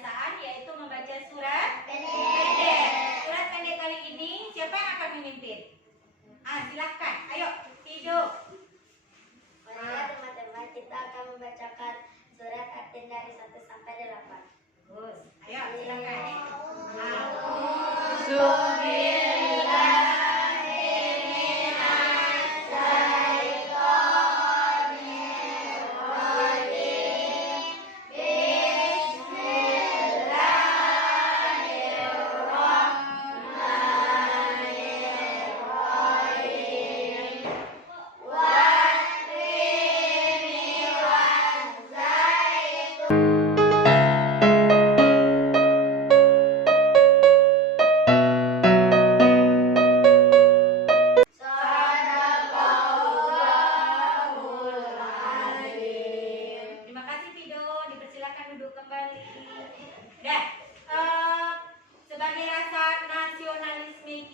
kebiasaan yaitu membaca surat pendek. Surat pendek kali ini siapa yang akan memimpin? Silahkan. Ayo, Fido. Marilah teman-teman, kita akan membacakan surat At-Tin dari 1 sampai 8. Bagus. Ayo, silakan. Terima kasih Fido, dipersilakan duduk kembali. Dan sebagai rasa nasionalisme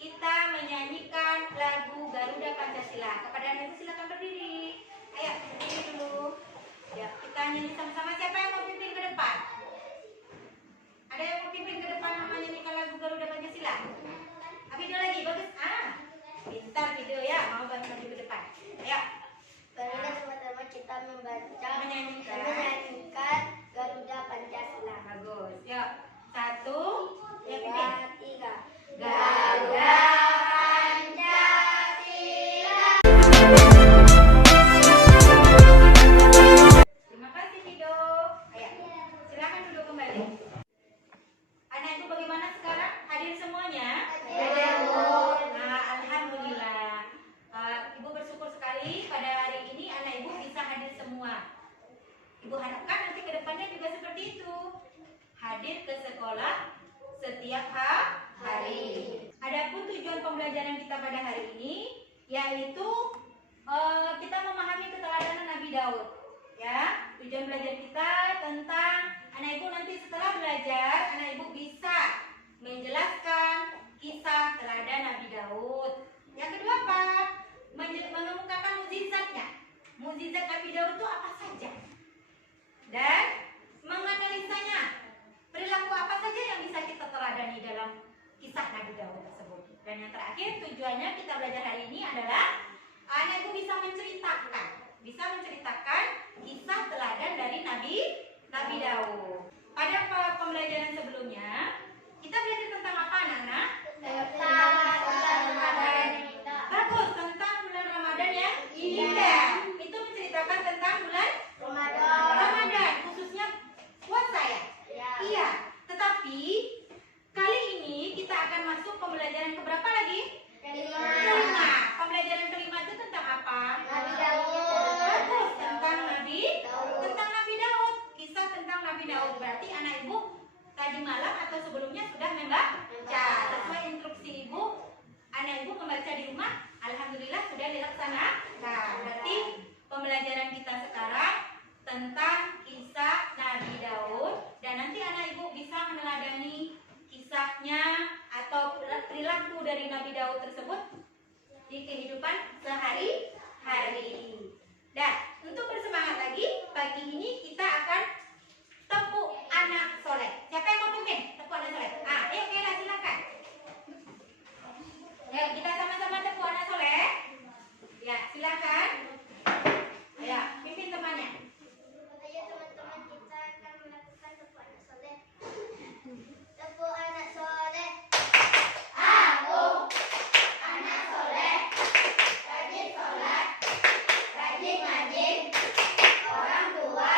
kita menyanyikan lagu Garuda Pancasila. Kepada Anda silakan berdiri. Ayo berdiri dulu. Ya, kita nyanyi sama-sama. Siapa yang mau pimpin ke depan? Ada yang mau pimpin ke depan menyanyikan lagu Garuda Pancasila? Fido lagi, bagus. Pintar Fido ya, mau bantu maju ke depan. Ayo. Marilah teman-teman, kita menyanyikan Garuda Pancasila. Bagus. Yuk. 1, 2, 3. Garuda Pancasila. Terima kasih Fido. Ayo, silakan duduk kembali. Anak ibu bagaimana sekarang? Hadir semuanya? Hadir, Bu. Alhamdulillah. Ibu bersyukur sekali pada hari ini anak ibu bisa hadir semua. Ibu harapkan nanti ke depannya juga seperti itu. Hadir ke sekolah setiap hari. Adapun tujuan pembelajaran kita pada hari ini yaitu kita memahami keteladanan Nabi Daud. Ya, tujuan belajar kita tentang anak ibu nanti setelah belajar, anak ibu bisa menjelaskan kisah teladan Nabi Daud. Yang kedua apa? Mengemukakan mukjizatnya. Mukjizat Nabi Daud itu apa saja? Dan menganalisanya. Perilaku apa saja yang bisa kita teladani dalam kisah Nabi Daud tersebut. Dan yang terakhir tujuannya kita belajar hari ini adalah anak ibu bisa menceritakan kisah teladan dari Nabi Daud. Pada pembelajaran sebelumnya kita belajar tentang apa anak-anak? Bagus, tentang bulan Ramadan yang indah. Itu menceritakan tentang bulan Ramadan, khususnya puasa ya? Iya. Tetapi kali ini kita akan masuk pembelajaran keberapa lagi? Kelima. Pembelajaran kelima itu tentang apa? Nabi Daud. Bagus, tentang Nabi Daud. Kisah tentang Nabi Daud. Berarti anak ibu tadi malam atau sebelumnya sudah membaca. Sesuai instruksi ibu, anak ibu membaca di rumah. Alhamdulillah sudah dilaksanakan. Berarti pembelajaran kita sekarang tentang kisah Nabi Daud. Dan nanti anak ibu bisa meneladani kisahnya atau perilaku dari Nabi Daud tersebut di kehidupan sehari-hari. Dan untuk bersemangat lagi, pagi ini kita akan tepuk anak soleh. Siapa yang mau pimpin? Tepuk anak soleh. Ayo Kela silakan. Ya, kita sama-sama tepuk anak soleh. Ya, silakan. Ayo, pimpin temannya. Ayo teman-teman, kita akan melakukan tepuk anak soleh. Tepuk anak soleh. Aku anak soleh, rajin sholat, rajin ngaji, orang tua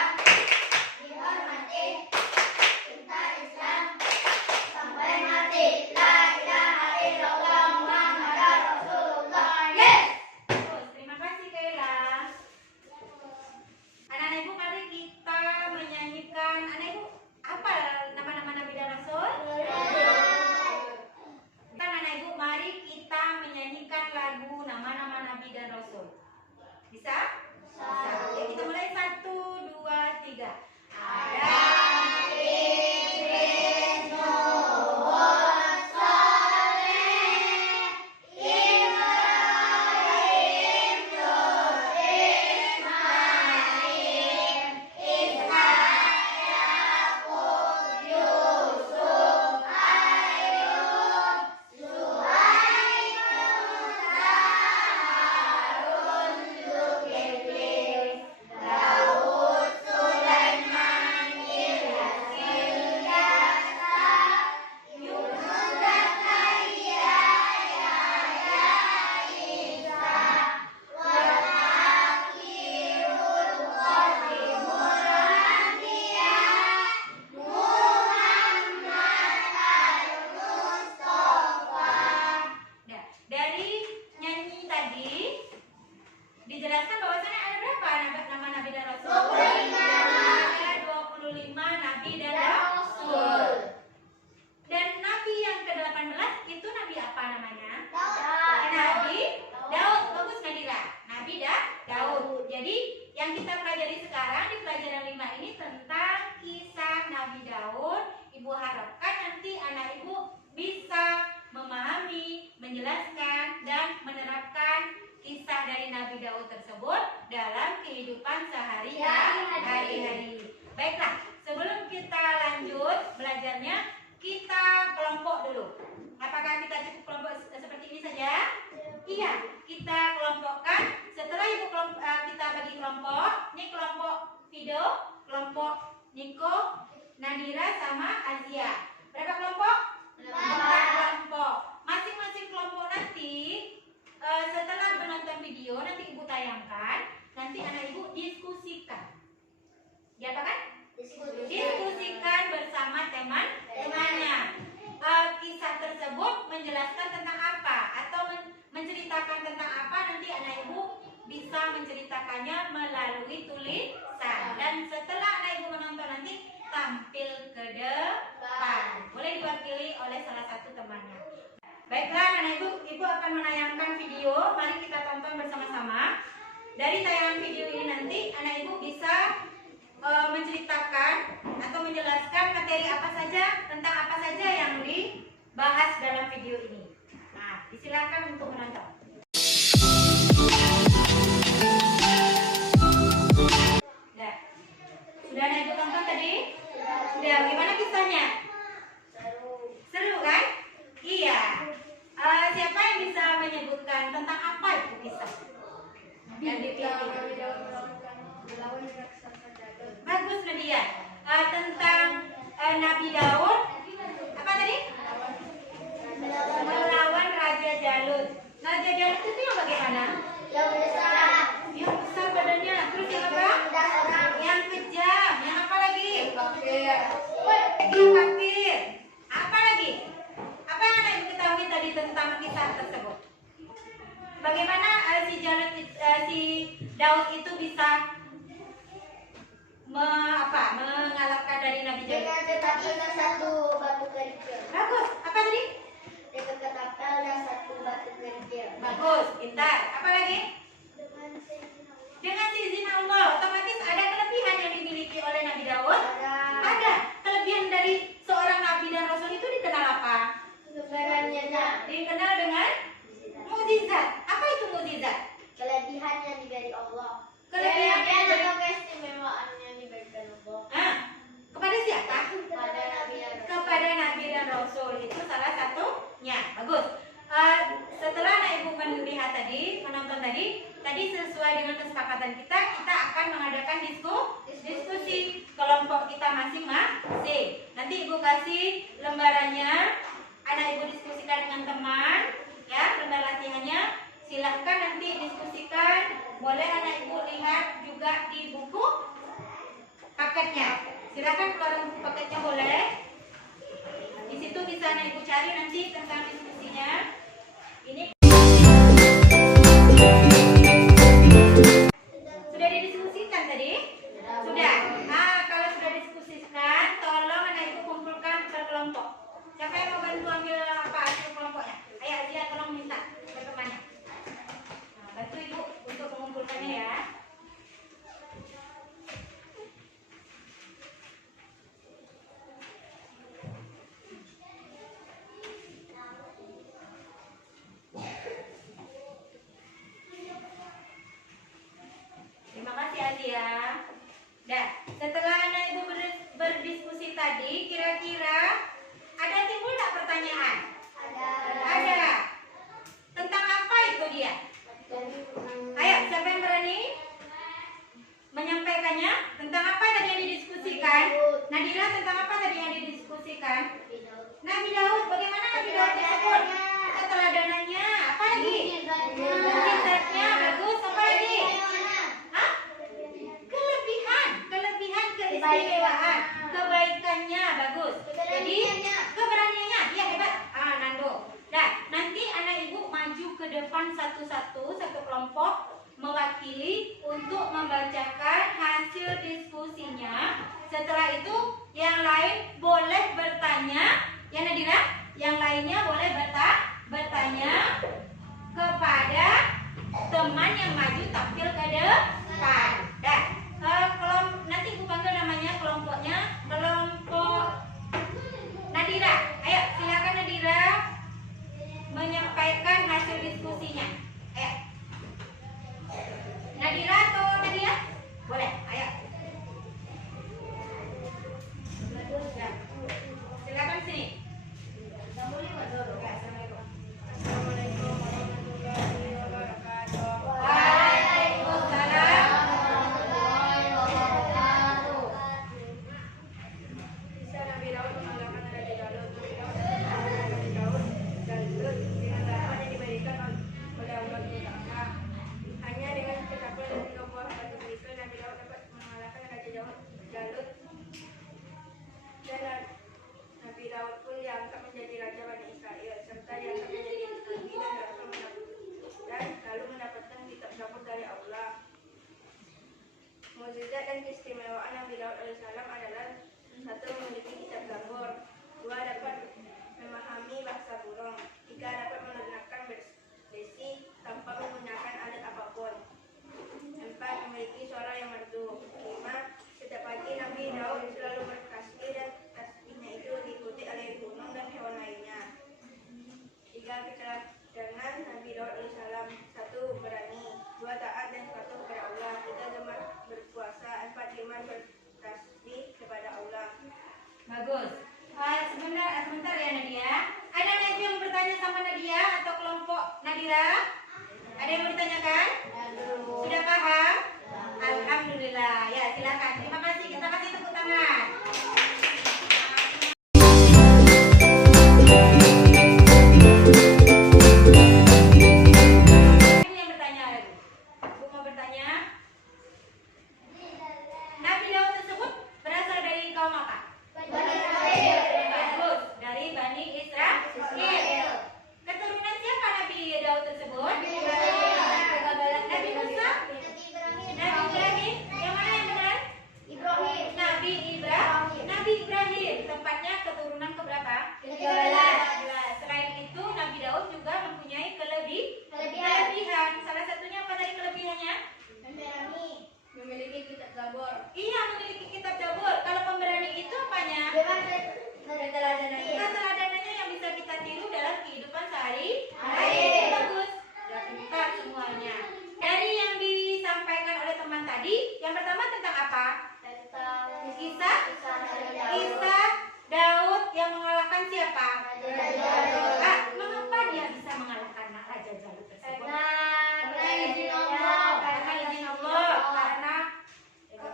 Iya, kita kelompokkan. Setelah kita bagi kelompok, ini kelompok Fido, kelompok Niko, Nadira sama Azia. Berapa kelompok? 4 kelompok. Masing-masing kelompok nanti setelah menonton video nanti ibu tayangkan, nanti anak ibu diskusikan. Diapakan? Diskusikan bersama teman-temannya. Kisah tersebut menjelaskan tentang apa atau menceritakan tentang apa, nanti anak ibu bisa menceritakannya melalui tulisan. Dan setelah anak ibu menonton nanti tampil ke depan. Boleh diwakili oleh salah satu temannya. Baiklah anak ibu akan menayangkan video. Mari kita tonton bersama-sama. Dari tayangan video ini nanti anak ibu bisa menceritakan atau menjelaskan materi apa saja, tentang apa saja yang dibahas dalam video ini. Nah, disilakan untuk menonton. Sudah anak ibu tonton tadi? Sudah, gimana kisahnya? Seru kan? Iya. Siapa yang bisa menyebutkan tentang apa itu kisah yang dipilih? Bagus Nadia. Tentang Nabi Daud. Apa tadi? Melawan Raja Jalut. Raja Jalut itu yang bagaimana? Yang besar. Yang besar badannya. Terus yang apa? Yang kejam. Yang apa lagi? Yang kafir. Apa lagi? Apa yang Anda ketahui tadi tentang kisah tersebut? Bagaimana si Daud itu bisa mengalahkan dari Nabi Jalut? Dengan ketapelnya satu batu kerikil. Bagus. Apa tadi? Dengan ketapelnya satu batu kerikil. Bagus. Pintar. Apa lagi? Dengan izin Allah. Otomatis ada kelebihan yang dimiliki oleh Nabi Daud? Ada. Kelebihan dari seorang Nabi dan Rasul itu dikenal apa? Dikenal dengan mukjizat. Apa itu mukjizat? Kelebihan yang diberi Allah. Kelebihan atau keistimewaan yang diberikan Allah. Kepada siapa? Pada Nabi dan Rasul. Kepada Nabi dan Rasul. Itu salah satunya. Bagus. Setelah anak ibu melihat tadi, menonton tadi sesuai dengan kesepakatan kita akan mengadakan diskusi kelompok kita masing-masing. Nanti ibu kasih lembarannya, anak ibu diskusikan dengan teman, ya, lembar latihannya. Silahkan nanti diskusikan. Boleh anak ibu lihat juga di buku paketnya. Silahkan keluar buku paketnya boleh. Di situ bisa anak ibu cari nanti tentang diskusinya. Ini sudah didiskusikan tadi? Sudah. Kalau sudah diskusikan, tolong anak ibu kumpulkan per kelompok. Siapa yang mau bantu ambil hasil kelompoknya? Ayo Azia, tolong minta ke temannya. Bantu ibu untuk mengumpulkannya ya. Terima kasih Azia. Dah, setelah anak ibu berdiskusi tadi, kira-kira ada timbul tak pertanyaan? Ada. Tentang apa itu dia? Ayo, siapa yang berani menyampaikannya? Tentang apa tadi yang didiskusikan? Nadira, tentang apa tadi yang didiskusikan? Nabi Daud. Bagaimana Nabi Daud tersebut? Keteladanannya. Apa lagi? Mukjizatnya. Bagus. Apa lagi? Hah? Kelebihan, keistimewaan, kebaikannya. Bagus. Jadi keberaniannya, dia hebat. Nando. Nah, nanti anak ibu maju ke depan satu kelompok mewakili untuk membacakan hasil diskusinya. Setelah itu yang lain boleh bertanya, ya Nadira, yang lainnya boleh bertanya kepada teman yang maju tampil ke depan. Nanti ibu panggil namanya kelompoknya, kelompok Nadira. Ayo silakan Nadira menyampaikan hasil diskusinya. Ayo. Nadira atau Nadia? Boleh, ayo. Silakan sini. Assalamualaikum warahmatullahi wabarakatuh. Bagus. Sebentar ya Nadia. Ada anak yang bertanya sama Nadia atau kelompok Nadira? Ada yang bertanyakan? Sudah paham? Alhamdulillah. Ya, silakan. Terima kasih. Kita kasih tepuk tangan. Ini yang bertanya lagi. Ibu mau bertanya? Nabi Daud tersebut berasal dari kaum apa? Bagus. Dari Bani Israel. Keturunan siapa Nabi Daud tersebut? Nabi Musa? Nabi Ibrahim? Yang mana yang benar? Nabi Ibrahim. Tempatnya keturunan keberapa? 13. Selain itu Nabi Daud juga mempunyai kelebihan. Salah satunya apa dari kelebihannya? Memiliki kitab Zabur. Iya, memiliki kitab Zabur. Kalau pemberani itu apanya? Keteladanannya yang bisa kita tiru dalam kehidupan sehari-hari. Bagus. Sudah pintar semuanya. Dari yang disampaikan oleh teman tadi, yang pertama tentang apa? Kisah Daud yang mengalahkan siapa? Mengapa dia bisa mengalahkan Raja Jalut tersebut? Karena izin Allah, karena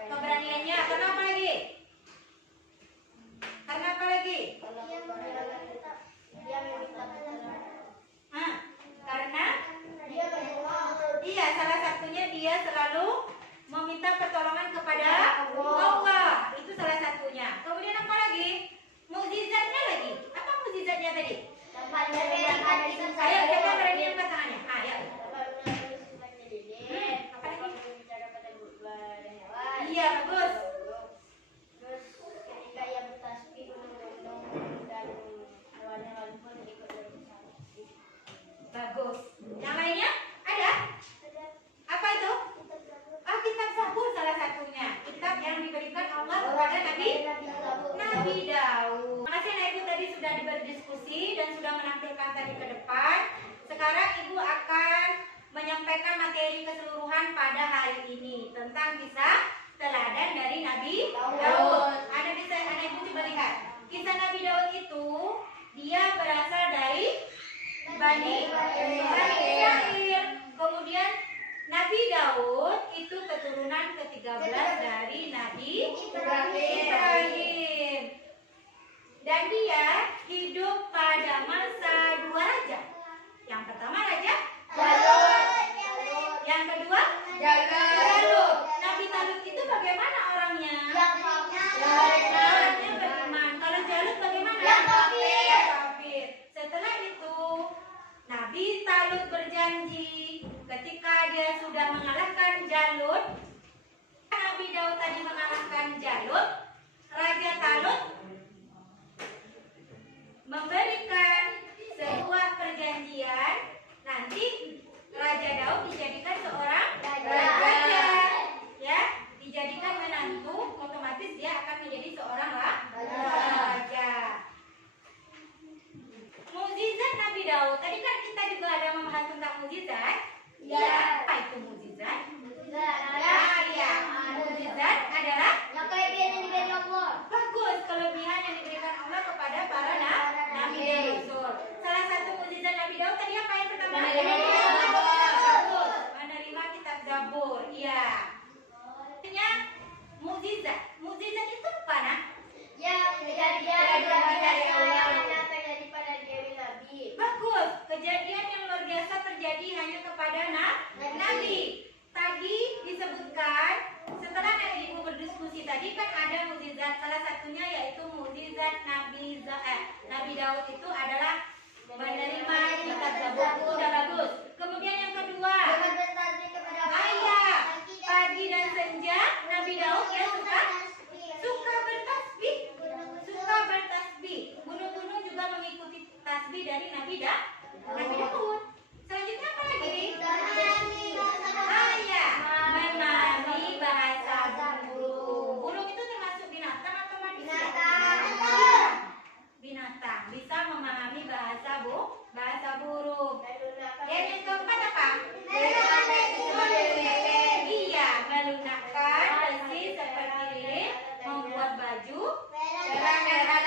keberaniannya. Karena apa lagi? Karena iya, salah satunya dia selalu meminta pertolongan kepada Allah. Itu salah satunya. Kemudian apa lagi? Mukjizatnya lagi. Apa mukjizatnya tadi? Ayo, siapa berani angkat tangannya? Ayo. Apa lagi? Iya, bagus. Terus ketika ia bertasbih gunung-gunung dan hewan-hewan pun ikut bertasbih. Bagus. Yang lainnya? Ada? Apa itu? Kitab Zabur salah satunya. Kitab yang diberikan Allah kepada Nabi Daud. Makasih anak ibu tadi sudah berdiskusi dan sudah menampilkan tadi ke depan. Sekarang ibu akan menyampaikan materi keseluruhan pada hari ini tentang kisah teladan dari Nabi Daud. Anak ibu coba lihat. Kisah Nabi Daud itu dia berasal dari Bani Israel. Kemudian Nabi Daud itu keturunan ke-13 dari Nabi Ibrahim. Dan dia hidup pada masa 2 raja. Yang pertama Raja Jalut. Yang kedua Jalut. Nabi Jalut itu bagaimana orangnya? Orangnya beriman. Kalau Jalut bagaimana? Kafir. Setelah itu Nabi Jalut berjanji ketika dia sudah mengalahkan Jalut, Nabi Daud tadi mengalahkan Jalut, Raja Jalut memberikan sebuah perjanjian nanti Raja Daud dijadikan seorang raja, ya, dijadikan menantu, otomatis dia akan menjadi seorang raja. Mukjizat Nabi Daud, tadi kan kita juga ada membahas tentang mukjizat. Ya, apa itu mukjizat? Mukjizat adalah bagus, kelebihan yang diberikan Allah kepada para nabi dan rasul. Salah satu mukjizat Nabi Daud tadi apa yang pertama? Bagus, menerima kitab Zabur. Iya. Artinya mukjizat. Mukjizat itu apa, Nak? Bagus, kejadian yang luar biasa terjadi hanya kepada Nabi. Tadi disebutkan setelah ibu berdiskusi tadi kan ada mukjizat, salah satunya yaitu mukjizat Nabi Daud itu adalah menerima kitab Zabur. Itu udah bagus. Kemudian yang kedua, pagi dan senja Nabi Daud ya suka bertasbih. Gunung-gunung juga mengikuti tasbih dari Nabi Daud. Selanjutnya apa lagi? Memahami bahasa burung. Burung itu termasuk binatang atau manusia? Binatang. Bisa memahami bahasa burung. Dan yang keempat apa? Iya, melunakkan besi seperti lilin, membuat baju merah-merah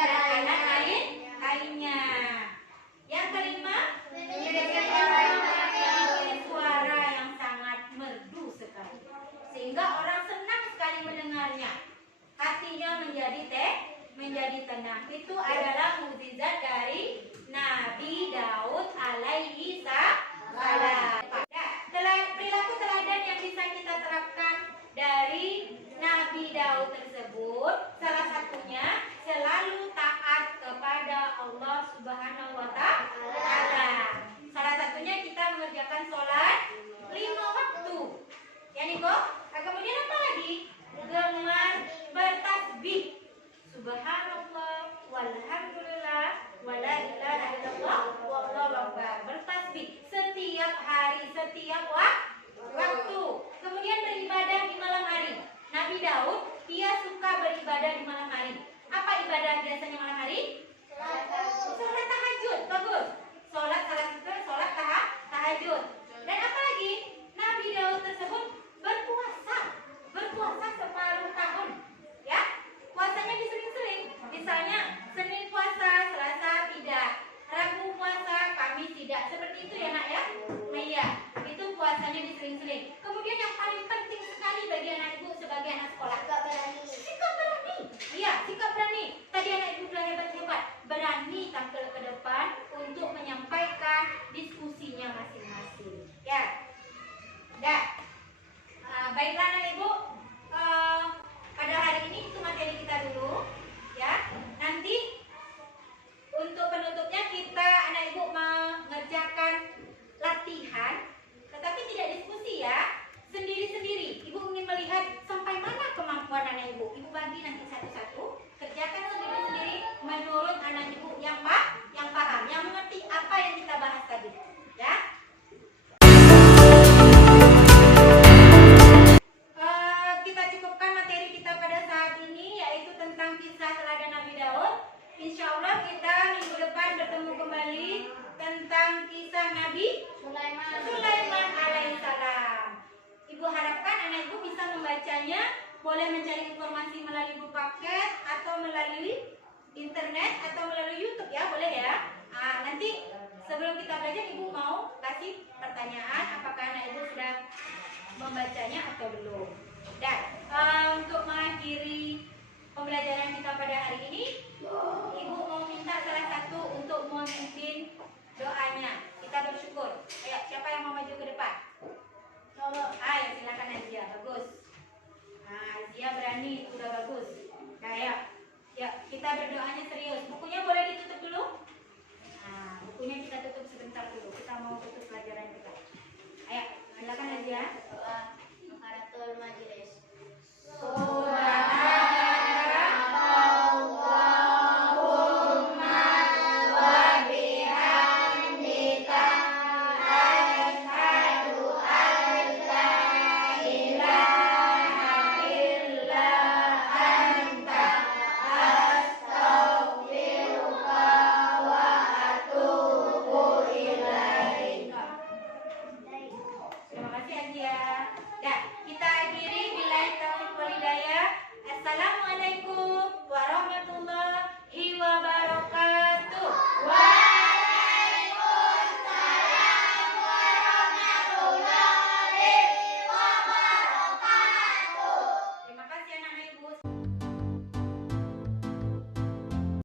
Nabi Sulaiman alaihissalam. Ibu harapkan anak ibu bisa membacanya, boleh mencari informasi melalui buku paket atau melalui internet atau melalui YouTube ya, boleh ya. Nanti sebelum kita belajar ibu mau kasih pertanyaan apakah anak ibu sudah membacanya atau belum. Dan untuk mengakhiri pembelajaran kita pada hari ini, ibu mau minta salah satu untuk memimpin doanya. Kita bersyukur. Ayo, siapa yang mau maju ke depan? Ayo, silakan Azia. Bagus. Azia berani, udah bagus. Nah, ya, kita berdoanya serius. Bukunya boleh ditutup dulu? Bukunya kita tutup sebentar dulu. Kita mau tutup pelajaran kita. Ayo, silakan Azia. Makaratul Majlis.